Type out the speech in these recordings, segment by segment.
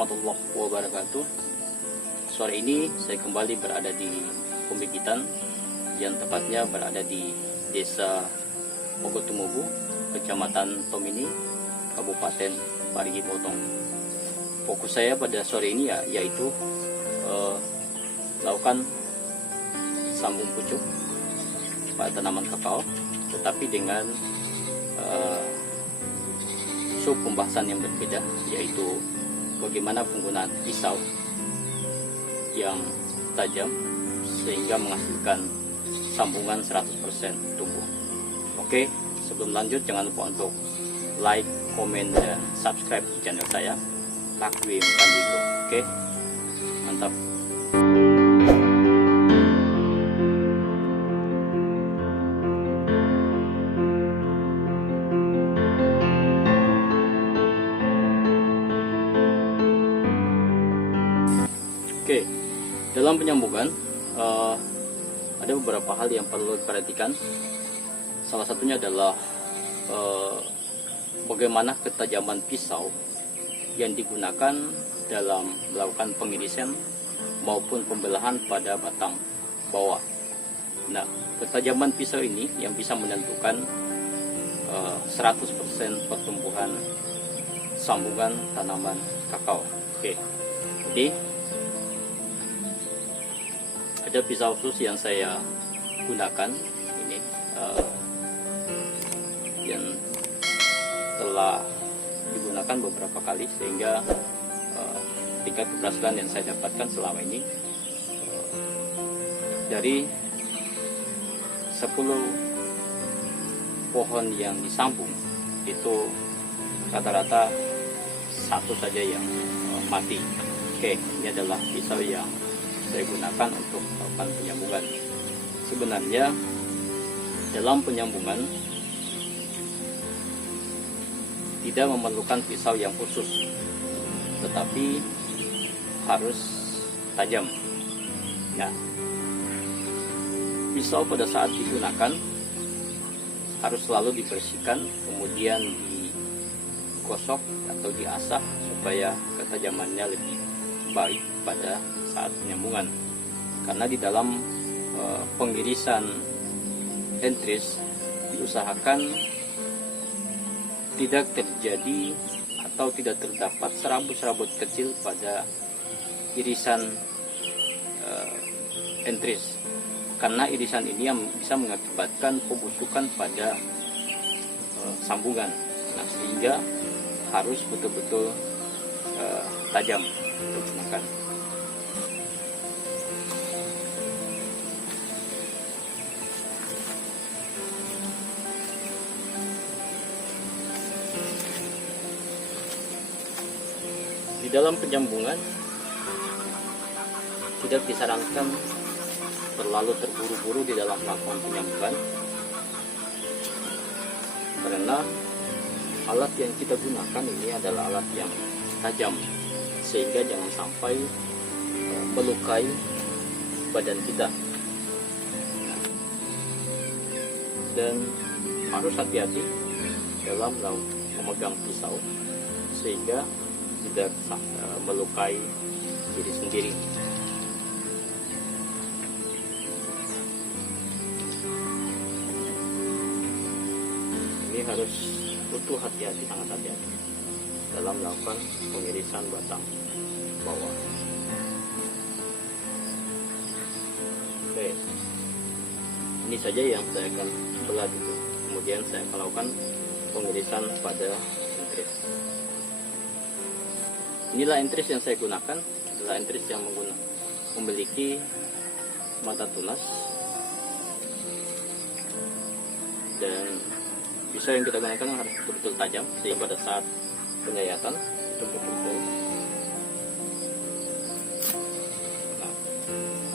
warahmatullahi wabarakatuh. Sore ini saya kembali berada di Pembibitan, yang tepatnya berada di Desa Mogotumubu, Kecamatan Tomini, Kabupaten Parigi Motong. Fokus saya pada sore ini yaitu melakukan sambung pucuk pada tanaman kakao, tetapi dengan sub pembahasan yang berbeda, yaitu bagaimana penggunaan pisau yang tajam sehingga menghasilkan sambungan 100% tumbuh. Oke, sebelum lanjut jangan lupa untuk like, komen, dan subscribe di channel saya, Takwim Panjigo. Oke, mantap. Oke, dalam penyambungan ada beberapa hal yang perlu diperhatikan. Salah satunya adalah bagaimana ketajaman pisau yang digunakan dalam melakukan pengirisan maupun pembelahan pada batang bawah. Nah, ketajaman pisau ini yang bisa menentukan 100% pertumbuhan sambungan tanaman kakao. Oke, jadi ada pisau khusus yang saya gunakan ini, yang telah digunakan beberapa kali, sehingga tingkat keberhasilan yang saya dapatkan selama ini dari 10 pohon yang disambung itu rata-rata satu saja yang mati. Oke, ini adalah pisau yang saya gunakan untuk melakukan penyambungan. Sebenarnya dalam penyambungan tidak memerlukan pisau yang khusus, tetapi harus tajam. Nah, pisau pada saat digunakan harus selalu dibersihkan, kemudian digosok atau diasah supaya ketajamannya lebih baik pada saat penyambungan. Karena di dalam pengirisan entris diusahakan tidak terjadi atau tidak terdapat serabut-serabut kecil pada irisan entris, karena irisan ini yang bisa mengakibatkan pembusukan pada sambungan. Nah, sehingga harus betul-betul tajam untuk digunakan. Di dalam penyambungan tidak disarankan terlalu terburu-buru di dalam melakukan penyambungan, karena alat yang kita gunakan ini adalah alat yang tajam, sehingga jangan sampai melukai badan kita. Dan harus hati-hati dalam memegang pisau sehingga tidak melukai diri sendiri. Ini harus butuh hati-hati, sangat hati-hati dalam melakukan pengirisan batang bawah. Oke, ini saja yang saya akan belah dulu, kemudian saya akan lakukan pengirisan pada entris. Inilah entris yang saya gunakan, adalah entris yang memiliki mata tunas, dan pisau yang kita gunakan harus betul-betul tajam, sehingga pada saat penyayatan itu betul-betul. Nah,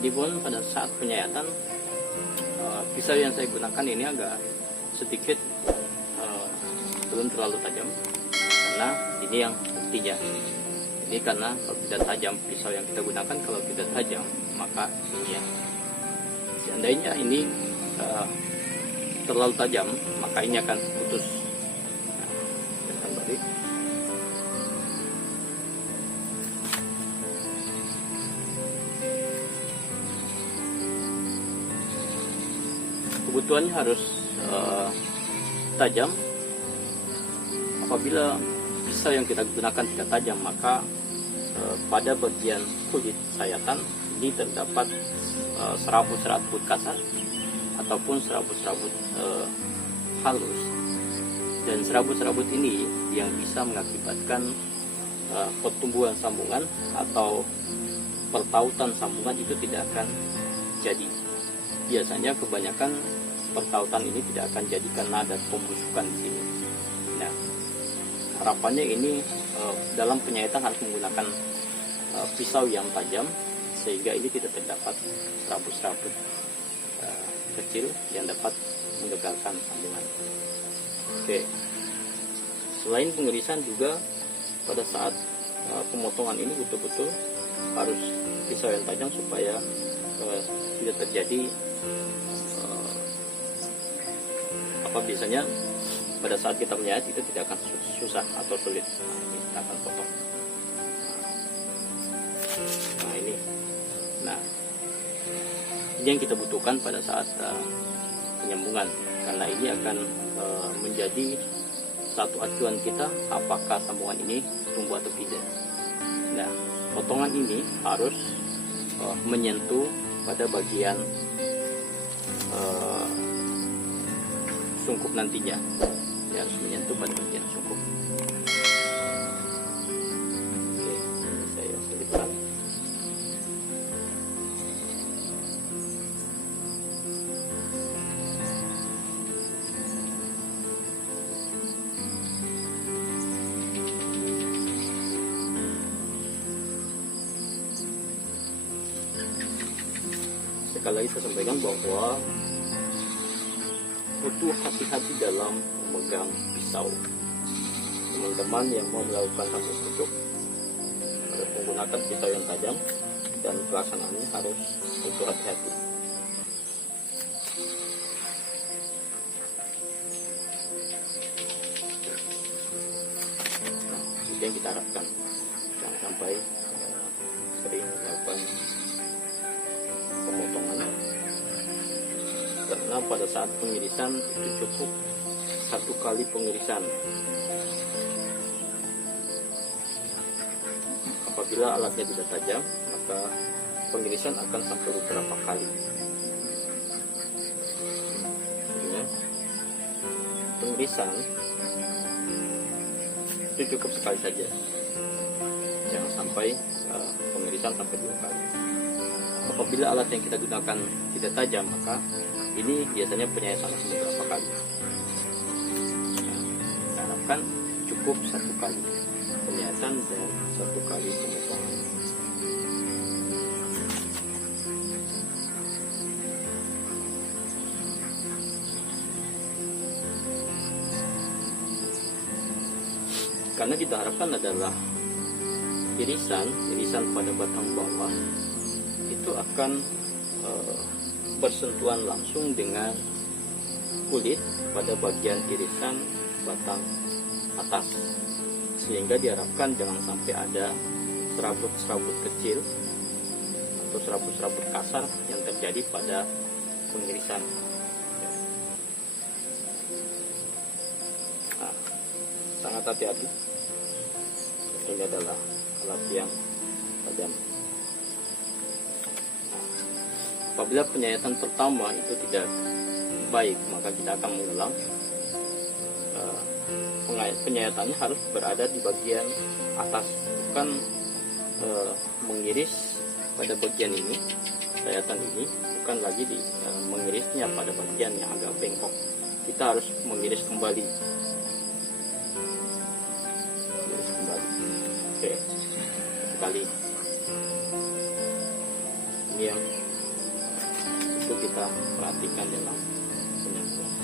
ini pun pada saat penyayatan pisau yang saya gunakan ini agak sedikit belum terlalu tajam, karena ini yang buktinya. Ini karena kalau tidak tajam pisau yang kita gunakan, kalau tidak tajam maka ini ya. Seandainya ini terlalu tajam, maka ini akan putus. Nah, balik. sentuhannya harus tajam. Apabila pisau yang kita gunakan tidak tajam, maka pada bagian kulit sayatan ini terdapat serabut-serabut kasar ataupun serabut-serabut halus, dan serabut-serabut ini yang bisa mengakibatkan pertumbuhan sambungan atau pertautan sambungan itu tidak akan jadi. Biasanya kebanyakan pertautan ini tidak akan jadi karena ada pembusukan di sini. Nah, harapannya ini dalam penyayatan harus menggunakan pisau yang tajam sehingga ini tidak terdapat serabut-serabut kecil yang dapat menggagalkan sambungan. Oke. Selain pengirisan juga pada saat pemotongan ini betul-betul harus pisau yang tajam supaya tidak terjadi biasanya pada saat kita menyayat itu tidak akan susah atau sulit. Ini kita akan potong. Nah ini yang kita butuhkan pada saat penyambungan, karena ini akan menjadi satu acuan kita apakah sambungan ini tumbuh atau tidak. Nah, potongan ini harus menyentuh pada bagian sungkup nantinya. Dia harus menyentuh pada bagian sungkup. Oke, ini saya selipkan. Sekali lagi saya sampaikan bahwa butuh hati-hati dalam memegang pisau. Teman-teman yang mau melakukan satu pucuk harus menggunakan pisau yang tajam dan pelaksanaannya harus butuh hati-hati. Nah, itu yang kita harapkan, jangan sampai sering melakukan pemotongan, karena pada saat pengirisan itu cukup satu kali pengirisan. Apabila alatnya tidak tajam, maka pengirisan akan sampai beberapa kali. Sebenarnya pengirisan itu cukup sekali saja, jangan sampai pengirisan sampai 2 kali. Apabila alat yang kita gunakan tidak tajam, maka ini biasanya penyayatan beberapa kali. Kita harapkan cukup 1 kali penyayatan dan 1 kali pemotongan. Karena kita harapkan adalah irisan pada batang bawah itu akan bersentuhan langsung dengan kulit pada bagian irisan batang atas, sehingga diharapkan jangan sampai ada serabut-serabut kecil atau serabut-serabut kasar yang terjadi pada pengirisan. Nah, sangat hati-hati, ini adalah alat yang tajam. Apabila penyayatan pertama itu tidak baik, maka kita akan mengulang. Penyayatannya harus berada di bagian atas, bukan mengiris pada bagian ini, sayatan ini, bukan lagi mengirisnya pada bagian yang agak bengkok. Kita harus mengiris kembali. Oke, sekali. Ini yang itu kita perhatikan dalam penyambungan.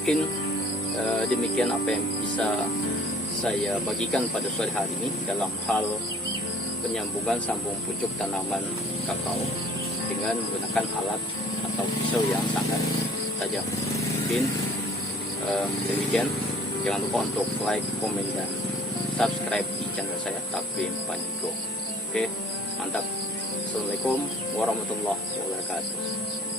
Mungkin demikian apa yang bisa saya bagikan pada sore hari ini dalam hal penyambungan sambung pucuk tanaman kakao dengan menggunakan alat atau pisau yang sangat tajam. Mungkin demikian. Jangan lupa untuk like, komen, dan subscribe di channel saya Takvim Paniko. Oke, mantap. Assalamualaikum warahmatullahi wabarakatuh.